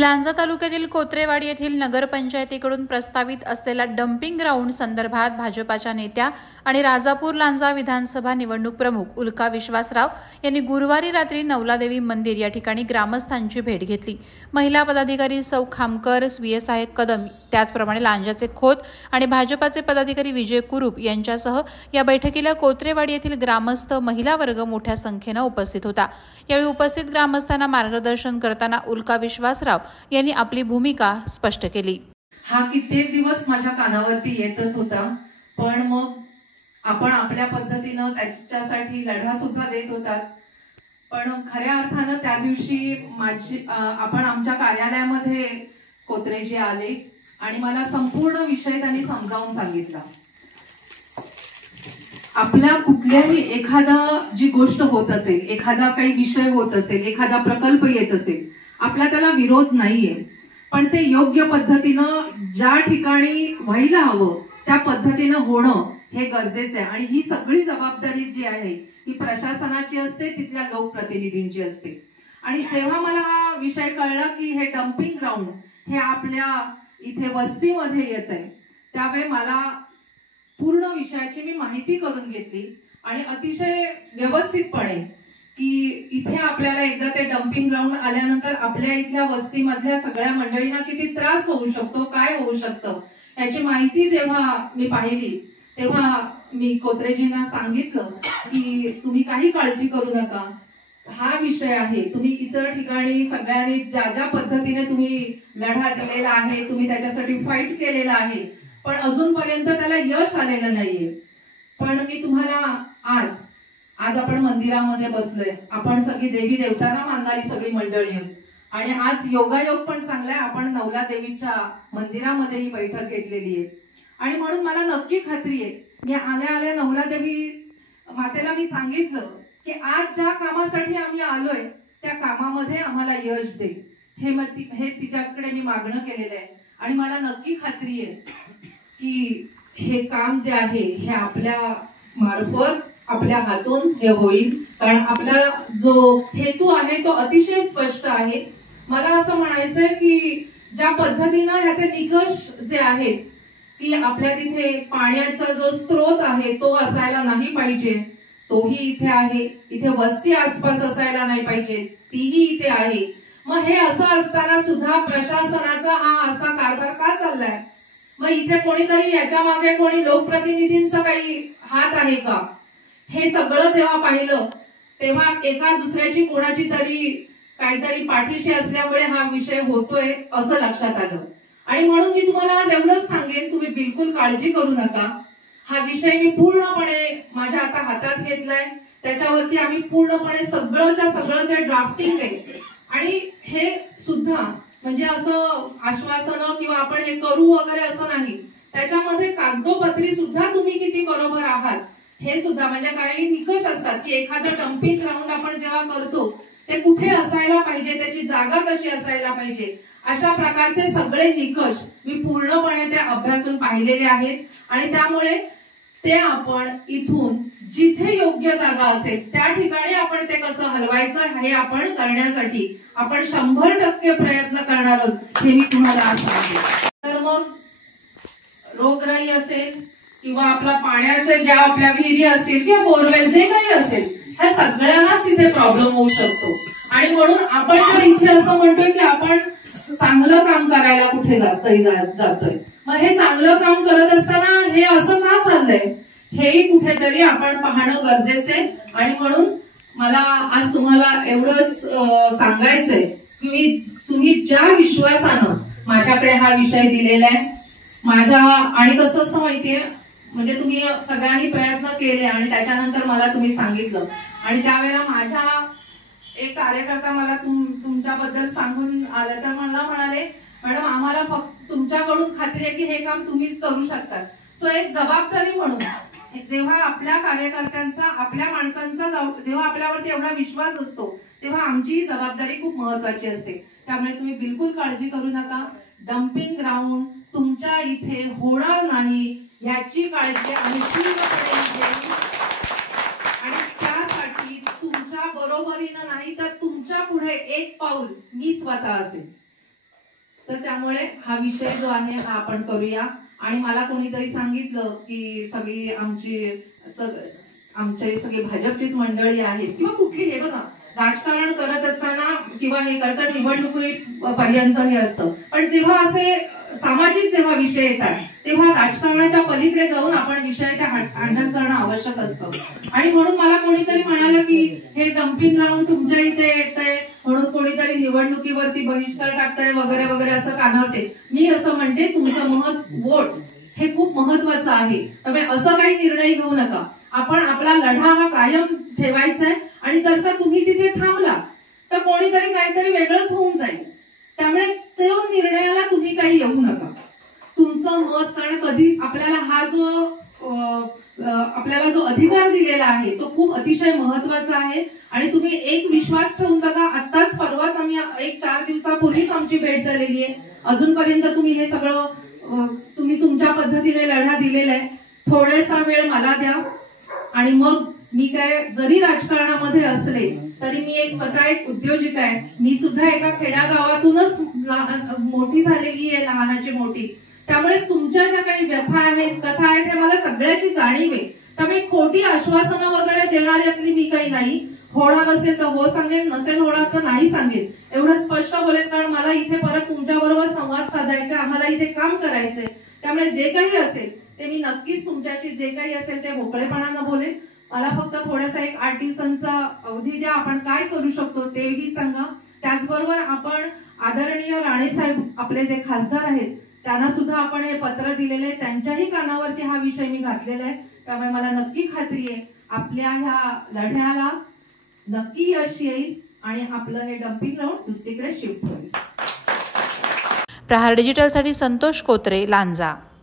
लांजा तालुक्यातील कोत्रेवाडी येथील नगरपंचायतीकडून प्रस्तावित असलेल्या डम्पिंग ग्राउंड संदर्भात भाजपाच्या नेत्या आणि राजापूर लांजा विधानसभा निवडणूक प्रमुख उल्का विश्वासराव यांनी गुरुवारी रात्री नवलादेवी मंदिर या ठिकाणी ग्रामस्थांची भेट घेतली। महिला पदाधिकारी सौ खामकर, VSI कदम, त्याचप्रमाणे लांजाचे खोत आणि भाजपाचे पदाधिकारी विजय कुरूप यांच्यासह या बैठकीला कोत्रेवाडी येथील ग्रामस्थ महिला वर्ग मोठ्या संख्येने उपस्थित होता। यावेळी उपस्थित ग्रामस्थांना मार्गदर्शन करताना उल्का विश्वासराव यांनी आपली भूमिका स्पष्ट केली। हा कित्येक दिवस माझ्या कानावरती येतच होता, पण मग आपण आपल्या पद्धतीने त्याच्यासाठी लढा सुद्धा देत होतात। पण खऱ्या अर्थाने त्या दिवशी आपण आमच्या कार्यालयामध्ये कोत्रेजी आले आणि मला संपूर्ण विषय त्यांनी समजावून सांगितला। आपल्या कुठल्याही एखादा जी गोष्ट होत असेल, एखादा काही विषय होत असेल, एखादा प्रकल्प येत असेल, आपला त्याला विरोध नाहीये, पण ते योग्य पद्धतीनं ज्या ठिकाणी व्हायला हवं त्या पद्धतीनं होणं हे गरजेचं आहे। आणि ही सगळी जबाबदारी जी आहे ही प्रशासनाची असते, तिथल्या लोकप्रतिनिधींची असते। आणि जेव्हा मला हा विषय कळला की हे डम्पिंग ग्राउंड हे आपल्या इथे वस्तीमध्ये येत आहे, त्यावेळी मला पूर्ण विषयाची मी माहिती करून घेतली आणि अतिशय व्यवस्थितपणे की इथे आपल्याला एकदा ते डम्पिंग ग्राउंड आल्यानंतर आपल्या इथल्या वस्तीमधल्या सगळ्या मंडळींना किती त्रास होऊ शकतो, काय होऊ शकतं याची माहिती जेव्हा मी पाहिली तेव्हा मी कोत्रेजींना सांगितलं की तुम्ही काही काळजी करू नका, हा विषय आहे, तुम्ही इतर ठिकाणी सगळ्यांनी ज्या ज्या पद्धतीने तुम्ही लढा दिलेला आहे, तुम्ही त्याच्यासाठी फाईट केलेला आहे, पण अजूनपर्यंत त्याला यश आलेलं नाहीये। पण मी तुम्हाला आज आपण मंदिरामध्ये बसलोय, आपण सगळी देवी देवतांना मानणारी सगळी मंडळी आहेत आणि आज योगायोग पण चांगलाय, आपण नवला देवीच्या मंदिरामध्ये ही बैठक घेतलेली आहे। आणि म्हणून मला नक्की खात्री आहे, मी आल्या नवला देवी मातेला मी सांगितलं की आज ज्या कामासाठी आम्ही आलोय त्या कामामध्ये आम्हाला यश दे, हे तिच्याकडे मी मागणं केलेलं आहे। आणि मला नक्की खात्री आहे की हे काम जे आहे हे आपल्या मार्फत, आपल्या हातून हे होईल, कारण आपला जो हेतू आहे तो अतिशय स्पष्ट आहे। मला असं म्हणायचंय की ज्या पद्धतीनं ह्याचे निकष जे आहेत की आपल्या तिथे पाण्याचा जो स्रोत आहे तो असायला नाही पाहिजे, तोही इथे आहे, इथे वस्ती आसपास असायला नाही पाहिजे, तीही इथे आहे। मग हे असं असताना सुद्धा प्रशासनाचा हा असा कारभार का चाललाय? मग इथे कोणीतरी याच्या मागे कोणी लोकप्रतिनिधींचा काही हात आहे का? हे सगळं जेव्हा पाहिलं तेव्हा एका दुसऱ्याची कोणाची तरी काहीतरी पाठीशी असल्यामुळे हा विषय होतोय असं लक्षात आलं। आणि म्हणून मी तुम्हाला आज एवढंच सांगेन, तुम्ही बिलकुल काळजी करू नका, हा विषय मी पूर्णपणे माझ्या आता हातात घेतलाय, त्याच्यावरती आम्ही पूर्णपणे सगळंच्या सगळं जे ड्राफ्टिंग आहे आणि हे सुद्धा म्हणजे असं आश्वासनं किंवा आपण हे करू वगैरे असं नाही, त्याच्यामध्ये कागदोपत्री सुद्धा तुम्ही किती बरोबर आहात हे सुद्धा, म्हणजे काही निकष असतात की एखादं डम्पिंग ग्राउंड आपण जेव्हा करतो ते कुठे असायला पाहिजे, त्याची जागा कशी असायला पाहिजे, अशा प्रकारचे सगळे निकष मी पूर्णपणे ते अभ्यासून पाहिलेले आहेत। आणि त्यामुळे ते आपण इथून जिथे योग्य जागा असेल त्या ठिकाणी आपण ते कसं हलवायचं हे आपण करण्यासाठी आपण 100% प्रयत्न करणार आहोत, हे मी तुम्हाला आज सांगते। तर मग रोगराई असेल किंवा आपला पाण्याचे ज्या आपल्या विहिरी असतील किंवा बोरवेल जे काही असेल, ह्या सगळ्यांनाच तिथे प्रॉब्लेम होऊ शकतो। आणि म्हणून आपण जर इथे असं म्हणतोय की आपण चांगलं काम करायला कुठे जातोय, मग हे चांगलं काम करत असताना हे असं का चाललंय हेही कुठेतरी आपण पाहणं गरजेचं आहे। आणि म्हणून मला आज तुम्हाला एवढंच सांगायचंय की तुम्ही ज्या विश्वासानं माझ्याकडे हा विषय दिलेला आहे, आणि कसं असतं माहितीये, म्हणजे तुम्ही सगळ्यांनी प्रयत्न केले आणि त्याच्यानंतर मला तुम्ही सांगितलं आणि त्यावेळेला माझ्या एक कार्यकर्ता मला तुमच्याबद्दल सांगून आला, तर मला म्हणाले मॅडम आम्हाला फक्त तुमच्याकडून खात्री आहे की हे काम तुम्हीच करू शकता। सो एक जबाबदारी म्हणून जेव्हा आपल्या कार्यकर्त्यांचा, आपल्या माणसांचा जेव्हा आपल्यावरती एवढा विश्वास असतो तेव्हा आमची जबाबदारी खूप महत्वाची असते। त्यामुळे तुम्ही बिलकुल काळजी करू नका, डम्पिंग ग्राउंड तुमच्या इथे होणार नाही याची काळजी आम्ही पूर्णपणे घेऊ। आणि त्यासाठी तुमच्या बरोबरीनं नाही तर तुमच्या पुढे एक पाऊल मी स्वतः असेल। तर त्यामुळे हा विषय जो आहे हा आपण करूया. आणि मला कोणीतरी सांगितलं की सगळी आमची सगळी भाजपचीच मंडळी आहेत किंवा कुठली, हे बघा राजकारण करत असताना किंवा हे करतात निवडणुकीपर्यंत हे असतं, पण जेव्हा असे सामाजिक जेव्हा विषय येतात तेव्हा राजकारणाच्या पलीकडे जाऊन आपण विषय ते हँडल करणं आवश्यक असतं. आणि म्हणून मला कोणीतरी म्हणालं की हे डम्पिंग ग्राउंड तुमच्या इथे येतंय म्हणून कोणीतरी निवडणुकीवरती बहिष्कार टाकतंय वगैरे वगैरे असं कानावते. मी असं म्हणते, तुमचं वोट हे खूप महत्वाचं आहे. त्यामुळे असं काही निर्णय घेऊ नका. आपण आपला लढा हा कायम ठेवायचा आहे. आणि जर का तुम्ही तिथे थांबला तर कोणीतरी काहीतरी वेगळंच होऊन जाईल. त्यामुळे तो निर्णयाला तुम्ही काही येऊ नका. तुमचं मत, कारण कधी आपल्याला हा आपल्याला जो अधिकार दिलेला आहे तो खूप अतिशय महत्वाचा आहे. आणि तुम्ही एक विश्वास ठेवून बघा, आत्ताच परवाच आम्ही 4 दिवसापूर्वीच आमची भेट झालेली आहे. अजूनपर्यंत तुम्ही हे सगळं तुम्ही तुमच्या पद्धतीने लढा दिलेला आहे. थोडासा वेळ मला द्या आणि मग मी काय जरी राजकारणामध्ये असले तरी मी स्वतः एक उद्योजिका आहे. मी सुद्धा एका खेड्यागावातूनच मोठी झालेली आहे, लहानाची मोठी. त्यामुळे तुमच्या ज्या काही व्यथा आहेत, कथा आहेत, हे मला सगळ्याची जाणीव आहे. त्यामुळे खोटी आश्वासनं वगैरे देणाऱ्यातली मी काही नाही. होणार असेल तर हो सांगेन, नसेल होणार तर नाही सांगेन, एवढं स्पष्ट बोलेन. कारण मला इथे परत तुमच्याबरोबर संवाद साधायचा, आम्हाला इथे काम करायचंय. त्यामुळे जे काही असेल ते मी नक्कीच तुमच्याशी जे काही असेल ते मोकळेपणानं बोलेन. मला फक्त थोडासा एक 8 दिवसांचा अवधी द्या. आपण काय करू शकतो तेही सांगा. त्याचबरोबर आपण आदरणीय राणेसाहेब आपले जे खासदार आहेत त्यांना सुद्धा आपण हे पत्र दिलेलं आहे. त्यांच्याही कानावरती हा विषय मी घातलेला आहे. त्यामुळे मला नक्की खात्री आहे आपल्या ह्या लढ्याला नक्की यश येईल आणि आपलं हे डम्पिंग ग्राउंड दुसरीकडे शिफ्ट होईल. प्रहार डिजिटलसाठी संतोष कोत्रे, लांजा.